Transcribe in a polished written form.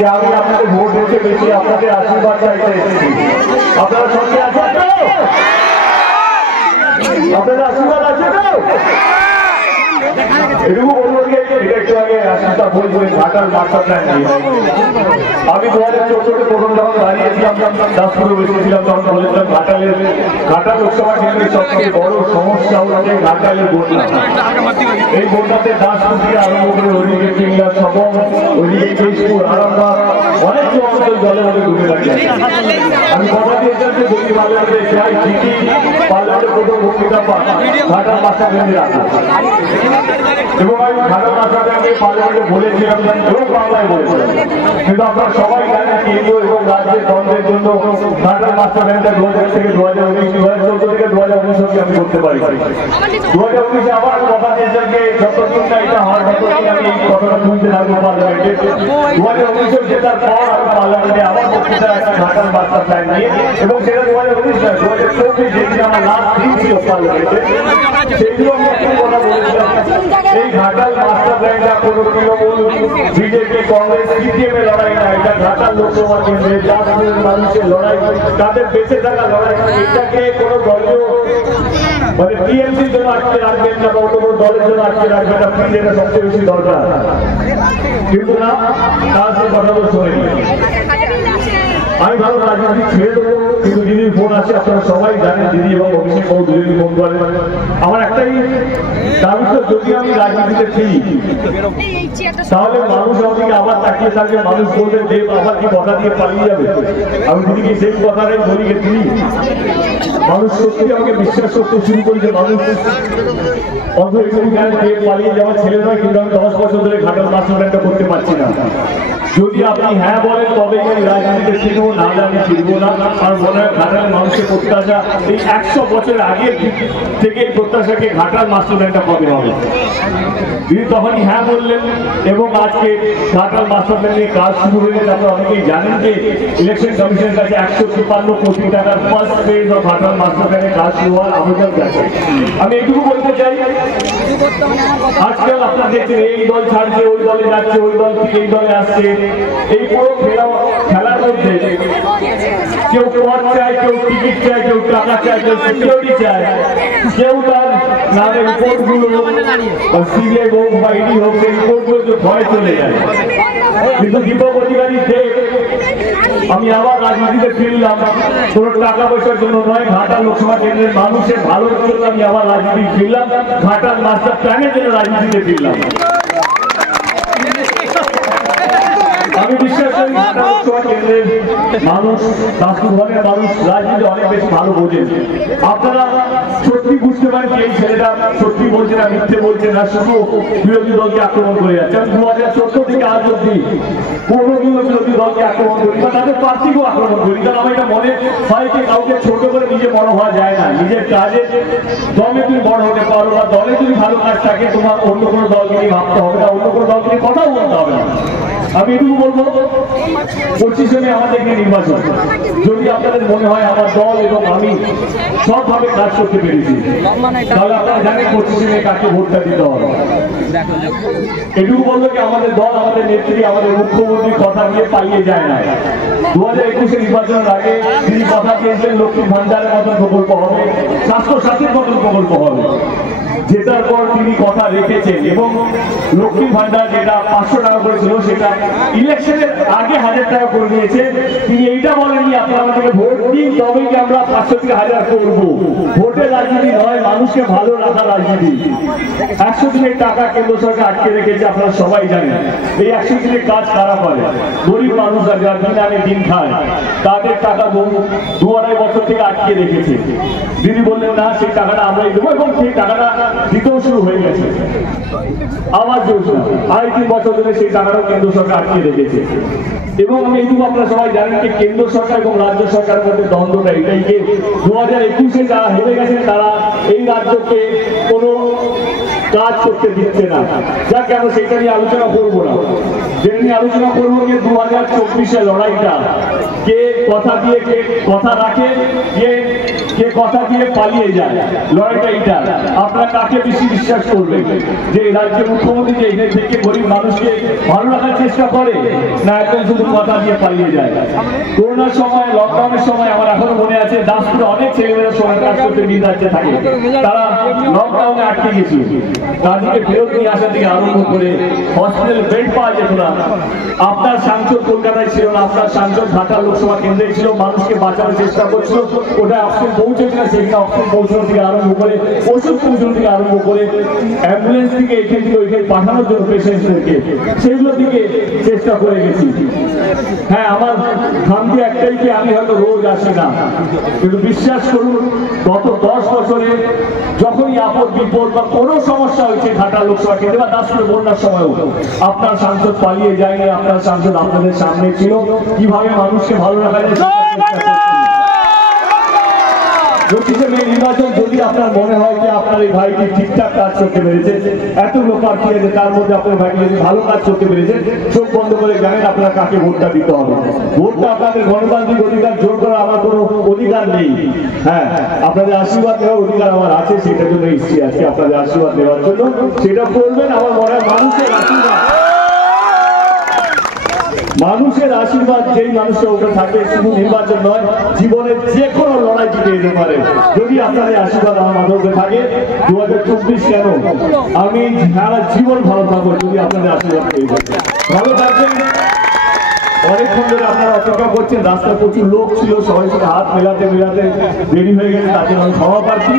যে আমি আপনাদের ভোট দিতে বেশি আপনাদের আশীর্বাদ চাইতে এসেছি। আপনারা সঙ্গে আছেন তো? আপনাদের আশীর্বাদ আছে তো? এটুকু বলবো যে এটা একটু আগে আশীর্বাদ বলবেন ঘাটাল মাস্টার প্ল্যান নিয়ে। আমি 2014 প্রথম যখন দাঁড়িয়েছিলাম দাসপুরে বসেছিলাম তখন বলেছিলাম ঘাটাল লোকসভা কেন্দ্রের সবচেয়ে বড় সমস্যা হচ্ছে ঘাটালের বন্যা। এই বন্যাতে দাসপুর থেকে আরম্ভ করে ওইদিকে চিংড়া সবং ওইদিকে কেশপুর আরামবাগ অনেক অঞ্চল জলের মধ্যে ডুবে থাকে। আমি কথা দিয়েছিলাম যে যদি পার্লামেন্টে যাই ঠিকই পার্লামেন্টের প্রথম বক্তৃতা পান ঘাটাল মাস্টার প্ল্যানের আগে এবং আমি ঘাটাল মাস্টার প্ল্যানকে পার্লামেন্টে বলেছিলাম এবং বাংলায় বলেছিলাম। কিন্তু আপনারা সবাই জানেন কেন্দ্র এবং রাজ্যের দ্বন্দ্বের জন্য ঘাটাল মাস্টার প্ল্যানটা 2000 থেকে 2019 2014 থেকে 2019 অবধি আমি করতে পারি। 2019 আবার কথা দিয়েছেন যে যতদিন না এটা হওয়ার ততদিন আমি এই কথাটা তুলতে থাকবো পার্লামেন্টে। 2019 জেতার পর আমি পার্লামেন্টে আবার বক্তৃতা একটা ঘাটাল মাস্টার প্ল্যান নিয়ে এবং সেটা 2019 নয় 2024 যেদিন আমার লাস্ট দিন ছিল পার্লামেন্টে সেগুলো আমি একটু কথা বলেছিলাম। এই ঘাটাল মাস্টার প্ল্যানটা কোনো তৃণমূল বিজেপি কংগ্রেস সিপিএম এর লড়াই না, এটা ঘাটাল লোকসভা কেন্দ্রে দাসপুরের মানুষের লড়াই, তাদের বেঁচে থাকা লড়াই। এটাকে কোনো দলীয় মানে টিএমসির জন্য আটকে রাখবেন না বা অন্য কোনো দলের জন্য আটকে রাখবেন না, প্লিজ এটা সবচেয়ে বেশি দরকার। কিন্তু না, তার সে কথা তো শোনেনি। আমি ভালো রাজনীতি ছেড়ে দেবো, কিন্তু দিদির ফোন আছে আপনারা সবাই জানেন, দিদি এবং অভিষেক বাবু দুজনই ফোন করেন। আমার একটাই দাবি, যদি আমি রাজনীতিতে ফিরি তাহলে মানুষ আমাকে আবার তাকিয়ে থাকবে, মানুষ বলবে দেব আবার কি কথা দিয়ে পালিয়ে যাবে। আমি দিদিকে সেই কথাটাই বলি যে দিদি মানুষ সত্যি আমাকে বিশ্বাস করতে শুরু করেছে। মানুষ অন্তত এখানে জানে দেব পালিয়ে যাওয়ার ছেলে নয়, কিন্তু আমি 10 বছর ধরে ঘাটাল মাস্টার প্ল্যানটা করতে পারছি না। যদি আপনি হ্যাঁ বলেন তবে আমি রাজনীতিতে ফিরবো, না আমি ফিরবো না। আর মনে হয় ঘাটালের মানুষের প্রত্যাশা এই 100 বছর আগে থেকে এই প্রত্যাশাকে ঘাটাল মাস্টার প্ল্যানটা কবে হবে। তিনি তখনই হ্যাঁ বললেন এবং আজকে ঘাটাল মাস্টার প্ল্যান নিয়ে কাজ শুরু হয়ে গেছে। আপনারা অনেকেই জানেন যে ইলেকশন কমিশনের কাছে 153 কোটি টাকার first phase of Ghatal master প্ল্যানের কাজ শুরু হওয়ার আবেদন গেছে। আমি এটুকু বলতে চাই, আজকাল আপনারা দেখছেন এই দল ছাড়ছে ওই দলে যাচ্ছে, ওই দল থেকে এই দলে আসছে। এই পুরো খেলার মধ্যে কেউ পদ চায়, কেউ টিকিট চায়, কেউ টাকা চায়, কেউ সিকিউরিটি চায়, কেউ তার নামের রিপোর্টগুলো সিবিআই হোক বা ইডি হোক সেই রিপোর্টগুলো ভয় চলে যায়। কিন্তু দীপক অধিকারী দেখ আমি আবার রাজনীতিতে ফিরলাম, কোন টাকা পয়সার জন্য নয়, ঘাটাল লোকসভা কেন্দ্রের মানুষের ভালোর জন্য আমি আবার রাজনীতি ফিরলাম, ঘাটাল মাস্টার প্ল্যানের জন্য রাজনীতিতে ফিরলাম। আমি বিশ্বাস করি ঘাটাল লোকসভা কেন্দ্রের মানুষ, দাসপুরের মানুষ রাজনীতি অনেক বেশি ভালো বোঝেন। আপনারা সত্যি বুঝতে পারেন এই ছেলেটা সত্যি বলছে না, মিথ্যে বলছে না, শুধু বিরোধী দলকে আক্রমণ করে যাচ্ছে। আমি 2014 থেকে আজ অব্দি কোনো বিরোধী দলকে আক্রমণ করি বা তাদের প্রার্থীকেও আক্রমণ করি, কারণ আমার এটা মনে হয় যে কাউকে ছোট করে নিজে বড় হওয়া যায় না। নিজের কাজে দলে তুমি বড় হতে পারো বা দলে যদি ভালো কাজ থাকে তোমার অন্য কোনো দলকে নিয়ে ভাবতে হবে না, অন্য কোনো দলকে নিয়ে কথাও বলতে হবে না। আমি এটুকু বলবো 25 আমাদের নির্বাচন, যদি আপনাদের মনে হয় আমার দল এবং আমি সবভাবে কাজ করতে পেরেছি তাহলে আপনারা জানেন 25 কাকে ভোটটা দিতে হবে। এটুকু বলবো কি আমাদের দল, আমাদের নেত্রী, আমাদের মুখ্যমন্ত্রী কথা দিয়ে পালিয়ে যায় না। 2021 নির্বাচনের আগে তিনি কথা দিয়েছিলেন লক্ষ্মী ভান্ডারের মতন প্রকল্প হবে, স্বাস্থ্য সাথীর মতন প্রকল্প হবে। জেতার পর তিনি কথা রেখেছেন এবং লক্ষ্মী ভান্ডার যেটা 500 টাকা করে ছিল সেটা ইলেকশনের আগে 1000 টাকা করে দিয়েছে। তিনি এইটা বলেননি আপনারা আমাদেরকে ভোট দিন তবেই কি আমরা 500 থেকে 1000 করবো। ভোটের রাজনীতি নয়, মানুষকে ভালো রাখার রাজনীতি। 100 দিনের টাকা কেন্দ্র সরকার আটকে রেখেছে, আপনারা সবাই জানেন। এই 100 দিনের কাজ কারা করে? গরিব মানুষরা যারা দিন আনে দিন খায়, তাদের টাকা 2-2.5 বছর থেকে আটকে রেখেছে। দিদি বললেন না সেই টাকাটা আমরাই দেবো এবং সেই টাকাটা দিতেও শুরু হয়ে গেছে। আওয়াজ যোজনা 2.5-3 বছর ধরে সেই টাকাটাও কেন্দ্র সরকার আটকে রেখেছে। এবং আমি এইটুকু আপনারা সবাই জানেন যে কেন্দ্র সরকার এবং রাজ্য সরকারের মধ্যে দ্বন্দ্বটা এটাই যে 2021 যারা হেরে গেছেন তারা এই রাজ্যকে কোনো কাজ করতে দিচ্ছে না। যাকে আমরা সেটা নিয়ে আলোচনা করবো না, যেটা নিয়ে আলোচনা করবো যে 2024 লড়াইটা কে কথা দিয়ে কে কথা রাখে, কে কথা দিয়ে পালিয়ে যায়, লড়াইটা এটা। আপনারা কাকে বেশি বিশ্বাস করবেন, যে রাজ্যের মুখ্যমন্ত্রী যে এখান থেকে গরিব মানুষকে ভালো রাখার চেষ্টা করে, না একদম শুধু কথা দিয়ে পালিয়ে যায়? করোনার সময়, লকডাউনের সময় আমার এখনো মনে আছে দাসপুরে অনেক ছেলেমেয়েরা সময় কাজ করতে নিজ রাজ্যে থাকে, তারা লকডাউনে আটকে গেছিল, তাদেরকে ফেরত নিয়ে আসা থেকে আরম্ভ করে হসপিটালে বেড পাওয়া যেত না। আপনার সাংসদ কলকাতায় ছিল না, আপনার সাংসদ ঢাকা লোকসভা কেন্দ্রে ছিল, মানুষকে বাঁচানোর চেষ্টা করছিল, ওটা অক্সিজেন পৌঁছেছে না, সেখানে অক্সিজেন পৌঁছানো থেকে আরম্ভ করে, ওষুধ পৌঁছানো থেকে আরম্ভ করে, অ্যাম্বুলেন্স থেকে এখান থেকে ওইখানে পাঠানোর জন্য পেশেন্টদেরকে, সেগুলো দিকে চেষ্টা করে গেছি। হ্যাঁ, আমার খামতি একটাই যে আমি হয়তো রোজ আসি না, কিন্তু বিশ্বাস করুন গত 10 বছরে যখনই আপদ বিপদ বা কোনো সমস্যা হয়েছে ঘাটা লোকসভা কেন্দ্রে বা দাসপুরে বন্যার সময়ও আপনার সাংসদ পালিয়ে যায়নি, আপনার সাংসদ আপনাদের সামনে ছিল, কিভাবে মানুষকে ভালো রাখা যায়। 25শে মে নির্বাচন যদি আপনার মনে হয় যে আপনার এই ভাইটি ঠিকঠাক কাজ করতে পেরেছে, এত লোক প্রার্থী আছে তার মধ্যে আপনার ভাইটি যদি ভালো কাজ করতে পেরেছে, চোখ বন্ধ করে জানেন আপনারা কাকে ভোটটা দিতে হবে। ভোটটা আপনাদের গণতান্ত্রিক অধিকার, জোর করার আমার কোনো অধিকার নেই। হ্যাঁ, আপনাদের আশীর্বাদ নেওয়ার অধিকার আমার আছে, সেটার জন্য এসেছি আজকে আপনাদের আশীর্বাদ নেওয়ার জন্য। সেটা করবেন আমার মনে হয় মানুষের আশীর্বাদ, মানুষের আশীর্বাদ যেই মানুষের উপরে থাকবে, শুধু নির্বাচন নয়, জীবনের যে কোনো লড়াই জিতে যেতে পারে যদি আপনাদের আশীর্বাদ আমার মাথার উপরে থাকে। 2024 কেন, আমি সারা জীবন ভালো থাকবো যদি আপনাদের আশীর্বাদ পেয়ে যাবে। ভালো থাকবেন। অনেকক্ষণ ধরে আপনারা অপেক্ষা করছেন, রাস্তায় প্রচুর লোক ছিল, সবাই সাথে হাত মেলাতে মেলাতে দেরি হয়ে গেছে, তার জন্য আমি ক্ষমা প্রার্থী।